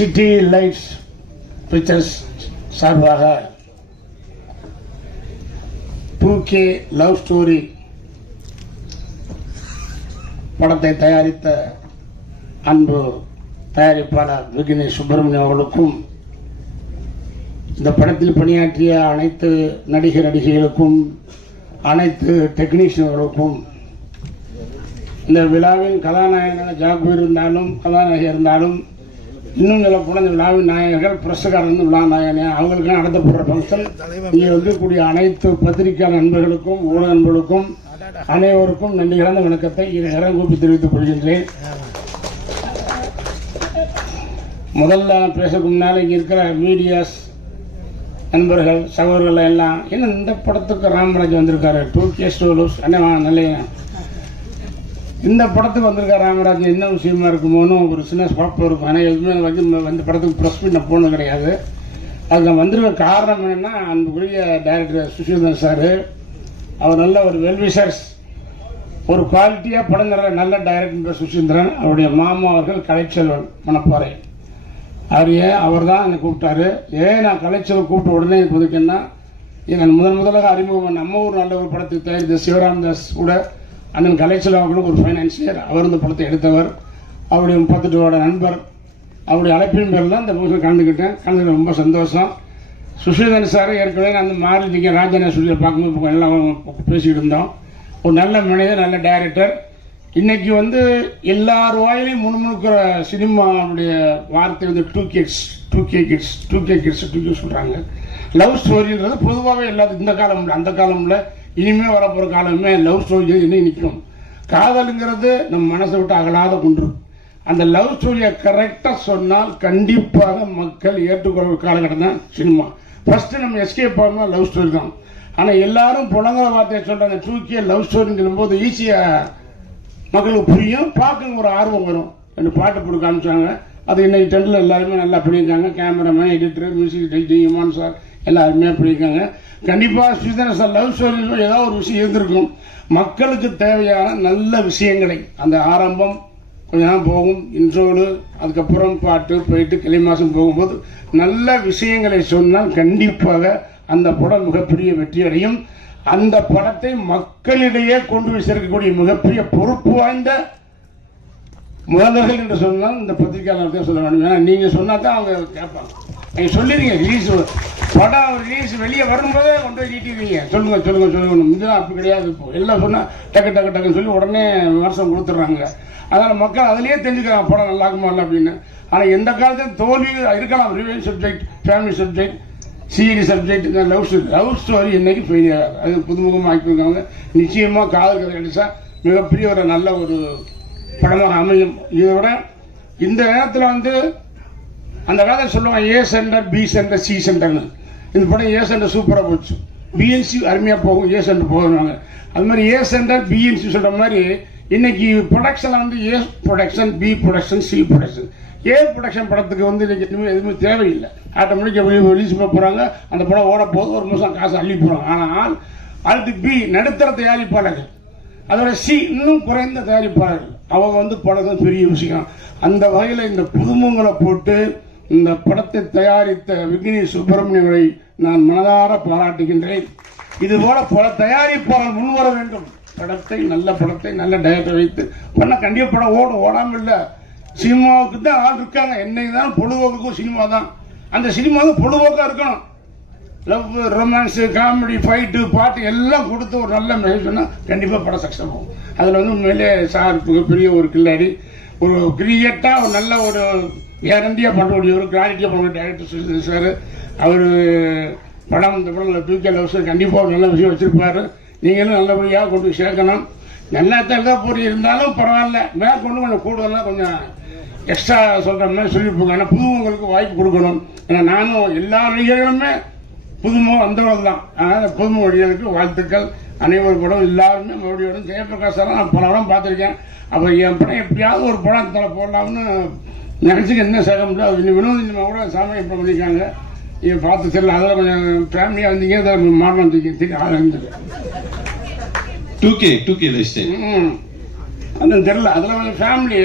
City lights pictures சார்பாக 2K love story படத்தை தயாரித்த அன்பு தயாரிப்பாளர் விக்னேஷ் சுப்பிரமணியம் அவர்களுக்கும், இந்த படத்தில் பணியாற்றிய அனைத்து நடிகர் நடிகைகளுக்கும், அனைத்து டெக்னீஷியன்களுக்கும், இந்த விழாவின் கதாநாயகனாக ஜாகுர் இருந்தாலும் கதாநாயகி இருந்தாலும், இன்னும் சில போன இந்த விழாவின் நாயகர்கள் பிரஸ்காரன் விழா நாயகனே அவங்களுக்கெல்லாம் நடத்தப்படுற ஃபங்க்ஷன் இங்கே இருக்கக்கூடிய அனைத்து பத்திரிகையாளர் நண்பர்களுக்கும் ஊடக நண்பர்களுக்கும் அனைவருக்கும் நன்றி கலந்த வணக்கத்தை இடம் கூப்பி தெரிவித்துக் கொள்கின்றேன். முதல்ல பேசக்கு முன்னால் இங்கே இருக்கிற மீடியாஸ் நண்பர்கள் சகோதரர்கள் எல்லாம் என்ன இந்த படத்துக்கு ராமராஜ் வந்திருக்காரு, 2K ஸ்டோலூஸ் அண்ணா நல்ல இந்த படத்துக்கு வந்திருக்காரு ராமராஜ், என்ன விஷயமா இருக்குமோன்னு ஒரு சின்ன ஸ்பாப் இருக்கும். ஆனால் எதுவுமே வந்து படத்துக்கு ப்ரெஸ் பண்ண போனது கிடையாது. அதுக்கு நான் வந்திருக்க காரணம் என்னென்னா, அன்புக்குரிய டைரக்டர் சுஷீந்திரன் சார், அவர் நல்ல ஒரு வெல்விஷர்ஸ், ஒரு குவாலிட்டியாக படம் நல்ல டைரக்டர் சுஷீந்திரன், அவருடைய மாமா அவர்கள் கலைச்செல்வன் மணப்பாறை, அவர் தான் என்னை கூப்பிட்டாரு. நான் கலைச்செல்வன் கூப்பிட்ட உடனே புதுக்குன்னா நான் முதலாக அறிமுகம் நம்ம ஊர் நல்ல ஒரு படத்தை தயாரித்த சிவராம்தாஸ் கூட அண்ணன் கலைச்செல்வன் அவர்களுக்கு ஒரு ஃபைனான்சியர், அவர் இந்த படத்தை எடுத்தவர், அவருடைய 38 நண்பர், அவருடைய அழைப்பின் பேரில் தான் இந்த ஃபங்க்ஷன் கலந்துக்கிட்டு ரொம்ப சந்தோஷம். சுஷீந்திரன் சார் ஏற்கனவே நான் அந்த மாறுதிங்க ராஜான சொல்லி பார்க்கும்போது எல்லாம் பேசிக்கிட்டு இருந்தோம். ஒரு நல்ல மனிதர், நல்ல டைரக்டர். இன்னைக்கு வந்து எல்லார் வாயிலையும் முன்முழுக்கிற சினிமாவுடைய வார்த்தை வந்து 2K கிட்ஸ் சொல்கிறாங்க. லவ் ஸ்டோரின்றது பொதுவாகவே எல்லாத்துக்கும் இந்த காலம் இல்லை, அந்த காலம் இல்லை, இனிமேல் வரப்போகிற காலமே லவ் ஸ்டோரி இன்னும் நிற்கும். காதலுங்கிறது நம்ம மனசை விட்டு அகலாத கொண்டு, அந்த லவ் ஸ்டோரியை கரெக்டாக சொன்னால் கண்டிப்பாக மக்கள் ஏற்றுக்கொள்ள காலகட்டம் தான் சினிமா. ஃபஸ்ட்டு நம்ம எஸ்கேப் ஆகணும் லவ் ஸ்டோரி தான். ஆனால் எல்லாரும் புலங்கிற வார்த்தையை சொல்கிறாங்க 2K லவ் ஸ்டோரிங்கிற போது ஈஸியாக மக்களுக்கு புரியும், பார்க்க ஒரு ஆர்வம் வரும். ரெண்டு பாட்டு போட்டு காமிச்சாங்க, அது இன்னைக்கு ட்ரெண்டில் எல்லாருமே நல்லா பண்ணியிருக்காங்க. Cameraman, editor, music director Imman sir எல்லாருமே பண்ணியிருக்காங்க. கண்டிப்பாக சுஷீந்திரன் சார் லவ் ஸ்டோரியில் ஏதாவது ஒரு விஷயம் இருந்திருக்கும். மக்களுக்கு தேவையான நல்ல விஷயங்களை, அந்த ஆரம்பம் கொஞ்ச நேரம் போகும், இன்ட்ரோடு, அதுக்கப்புறம் பாட்டு போயிட்டு கிளை மாதம் போகும்போது நல்ல விஷயங்களை சொன்னால் கண்டிப்பாக அந்த படம் மிகப்பெரிய வெற்றி அடையும். அந்த படத்தை மக்களிடையே கொண்டு போய் சேர்க்கக்கூடிய மிகப்பெரிய பொறுப்பு வாய்ந்த முதல்வர்கள் என்று சொன்னால் இந்த பத்திரிகையாளர் சொல்ல வேண்டும். ஏன்னா நீங்கள் சொன்னால் தான் அவங்க கேட்பாங்க. நீங்கள் சொல்லிடுங்க, ரிலீஸ் படம் ரிலீஸ் வெளியே வரும்போதே கொண்டு போய் நீட்டிடுவீங்க, சொல்லுங்க. இதுதான் அப்படி கிடையாது. இப்போ எல்லாம் சொன்னால் டக்குன்னு சொல்லி உடனே விமர்சனம் கொடுத்துட்றாங்க. அதனால் மக்கள் அதிலேயே தெரிஞ்சுக்கிறாங்க படம் நல்லா இருக்குமா இல்லை அப்படின்னு. ஆனால் எந்த காலத்தில் தோல்வி இருக்கலாம், revenge subject, family subject, CET subject, love story இன்னைக்கு ஃபெயிலியர். அது புதுமுகமாக ஆக்கியிருக்காங்க. நிச்சயமாக காதல் கதை அடித்தா மிகப்பெரிய ஒரு நல்ல ஒரு படமாக அமையும். இதை விட இந்த நேரத்தில் வந்து அந்த காலத்தில் சொல்லுவாங்க A centre, B centre, C சென்டர்னு. இந்த படம் ஏ சென்டர் சூப்பராக போச்சு, பிஎன்சி அருமையாக போகும், ஏ சென்டர் போகுவாங்க. அது மாதிரி ஏ சென்டர் பிஎன்சி சொல்கிற மாதிரி இன்னைக்கு ப்ரொடக்ஷனில் வந்து A production, B production, C production. A production படத்துக்கு வந்து எதுவுமே தேவையில்லை. ஆட்டோமேட்டிக்காக ரிலீஸ் பண்ண போகிறாங்க, அந்த படம் ஓட போது ஒரு மாதம் காசு அள்ளி போகிறாங்க. ஆனால் அடுத்து பி நடுத்தர தயாரிப்பாளர்கள், அதோட சி இன்னும் குறைந்த தயாரிப்பாளர்கள், அவங்க வந்து படம் பெரிய விஷயம். அந்த வகையில் இந்த புதுமுகங்களை போட்டு இந்த படத்தை தயாரித்த விக்னேஷ் சுப்பிரமணியனை நான் மனதார பாராட்டுகின்றேன். இதுபோல பல தயாரிப்பாளர்கள் முன்வர வேண்டும். படத்தை நல்ல டைரக்டர் வைத்து பண்ண கண்டிப்பாக படம் ஓடாமல் இல்லை. சினிமாவுக்கு தான் ஆள் இருக்காங்க. என்னைக்கு தான் பொழுதுபோக்குக்கும் சினிமா தான். அந்த சினிமாவுக்கு பொழுதுபோக்காக இருக்கணும். லவ், ரொமான்ஸு, காமெடி, ஃபைட்டு, பாட்டு எல்லாம் கொடுத்து ஒரு நல்ல மெசேஜ் சொன்னால் கண்டிப்பாக படம் சக்ஸஸ் ஆகும். அதில் வந்து உண்மையிலே சார் பெரிய ஒரு கில்லாடி, ஒரு கிரியேட்டாக ஒரு நல்ல ஒரு கேரண்டியாக பண்ணக்கூடிய ஒரு கிளாரிட்டியாக பண்ணக்கூடிய டைரக்டர் சார். அவர் படம் இந்த படம் 2K லவ் ஸ்டோரி கண்டிப்பாக ஒரு நல்ல விஷயம் வச்சுருப்பார். நீங்களும் நல்லபடியாக கொண்டு போய் சேர்க்கணும். நல்லா தான் போய் இருந்தாலும் பரவாயில்ல, மேற்கொண்டு கொஞ்சம் கூடுதலாக கொஞ்சம் எக்ஸ்ட்ரா சொல்கிற மாதிரி சொல்லியிருப்பாங்க. ஆனால் புதுமுகங்களுக்கு வாய்ப்பு கொடுக்கணும். ஏன்னா நானும் எல்லா நடிகர்களுமே புதுமுகம் வந்தவர்கள் தான். அதனால் புதுமுக நடிகர்களுக்கு வாழ்த்துக்கள். அனைவரும் படம் எல்லாருமே மறுபடியும் ஜெயபிரகாஷ் சார் நான் பல படம் பார்த்துருக்கேன். அப்போ என் படம் எப்படியாவது ஒரு படம் தலை போடலாம்னு நினச்சிக்க என்ன சேர முடியாது. அது வினோதிமா கூட சாமி இப்போ பண்ணியிருக்காங்க. இதை பார்த்து தெரியல, அதில் கொஞ்சம் ஃபேமிலியாக வந்தீங்க, அதை மாறணும் தெரியும். 2K லிஸ்ட் அது தெரியல, அதில் கொஞ்சம் ஃபேமிலி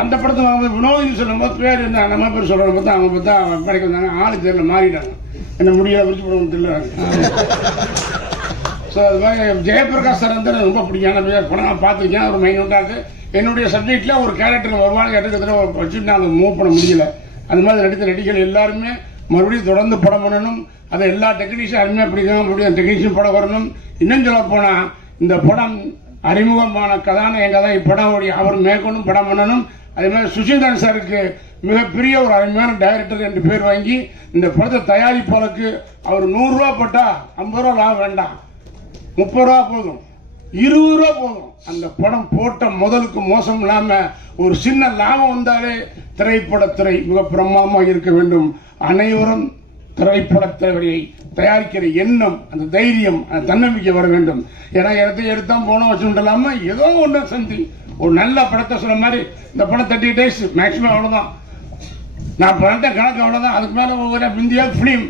அந்த படத்தை வாங்கும்போது வினோதினி சொல்லும்போது பேர் என்ன நம்ம பேர் சொல்கிறத பார்த்தா அவங்க பார்த்தா படைக்க வந்தாங்க, ஆளு தெரியல மாறிட்டாங்க, என்ன முடியாத பிடிச்சி போட தெரியல. ஸோ அது மாதிரி ஜெயபிரகாஷ் சார் வந்து ரொம்ப பிடிக்கும். படம் நான் பார்த்துருக்கேன், ஒரு மைனூட்டாக என்னுடைய சப்ஜெக்டில் ஒரு கேரக்டர் வருவாங்க இடத்துல வச்சுட்டு நான் அதை மூவ் பண்ண முடியல. அந்த மாதிரி நடித்த நடிகர்கள் எல்லாருமே மறுபடியும் தொடர்ந்து படம் பண்ணணும். அதை எல்லா டெக்னீஷியன் அருமையாக பிடிக்கும், மறுபடியும் டெக்னீஷியன் படம் வரணும். இன்னும் சொல்ல போனால் இந்த படம் அறிமுகமான கதாநாயக தான் இப்படம் அவர் மேற்கொண்டும் படம் பண்ணணும். அதே மாதிரி சுஷீந்திரன் சாருக்கு மிகப்பெரிய ஒரு அருமையான டைரக்டர் என்று பேர் வாங்கி இந்த படத்தை தயாரிப்பாளருக்கு அவர் 100 ரூபா போட்டா 50 ரூபா லாபம் வேண்டாம், 30 ரூபா போதும், 20 ரூபா போதும். அந்த படம் போட்ட முதலுக்கு மோசம் இல்லாம ஒரு சின்ன லாபம் வந்தாலே திரைப்படத்துறை மிக பிரமாதமாக இருக்க வேண்டும். அனைவரும் திரைப்படத்துறையை தயாரிக்கிற எண்ணம், அந்த தைரியம், அந்த தன்னம்பிக்கை வர வேண்டும். ஏன்னா இடத்தையும் எடுத்தான் போனோம் வச்சுட்டலாம ஏதோ ஒன்று சந்தி ஒரு நல்ல படத்தை சொல்ல மாதிரி இந்த படம் 30 days மேக்சிமம் அவ்வளோதான். நான் படத்தை கணக்கு அவ்வளோதான். அதுக்கு மேலே ஒவ்வொரு இந்தியா ஃபிலிம்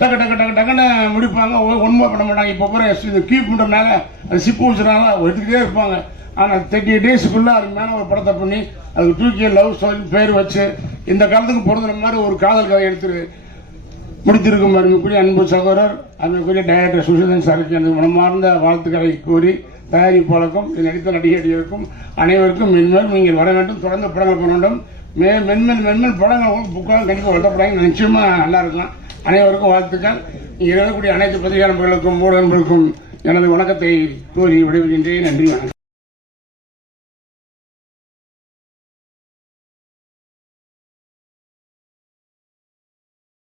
டக்கு டக்கு டக்கு டக்குன்னு முடிப்பாங்க, ஒன்றுமே பண்ண மாட்டாங்க. இப்போ கூட கீப் பண்ணுறதுனால அது சிப்பு வச்சுனால எடுத்துக்கிட்டே இருப்பாங்க. ஆனால் 30 daysக்குள்ளே அதுக்கு மேலே ஒரு படத்தை பண்ணி அதுக்கு 2K லவ் ஸ்டோரி பேர் வச்சு இந்த காலத்துக்கு பொறுத்துற மாதிரி ஒரு காதல் கதை எடுத்து முடித்திருக்கும் அருமைக்குரிய அன்பு சகோதரர் அருமைக்குரிய டைரக்டர் சுஷீந்திரன் சாருக்கு எனது மனமார்ந்த வாழ்த்துக்களை கூறி தயாரிப்பாளருக்கும் நடித்த நடிகர்களுக்கும் அனைவருக்கும் மென்மேல் நீங்கள் வர வேண்டும், தொடர்ந்து படங்கள் பண்ண வேண்டும். மென்மேல் படங்கள் புக்காக கண்டிப்பாக வளர்த்தப்படாங்க, நிச்சயமாக நல்லா இருக்கலாம். அனைவருக்கும் வாழ்த்துக்கள். இங்கே இருக்கக்கூடிய அனைத்து பத்திரிகை நண்பர்களுக்கும் ஊடக நண்பர்களுக்கும் எனது வணக்கத்தை கூறி விடைபெறுகின்றேன். நன்றி, வணக்கம்.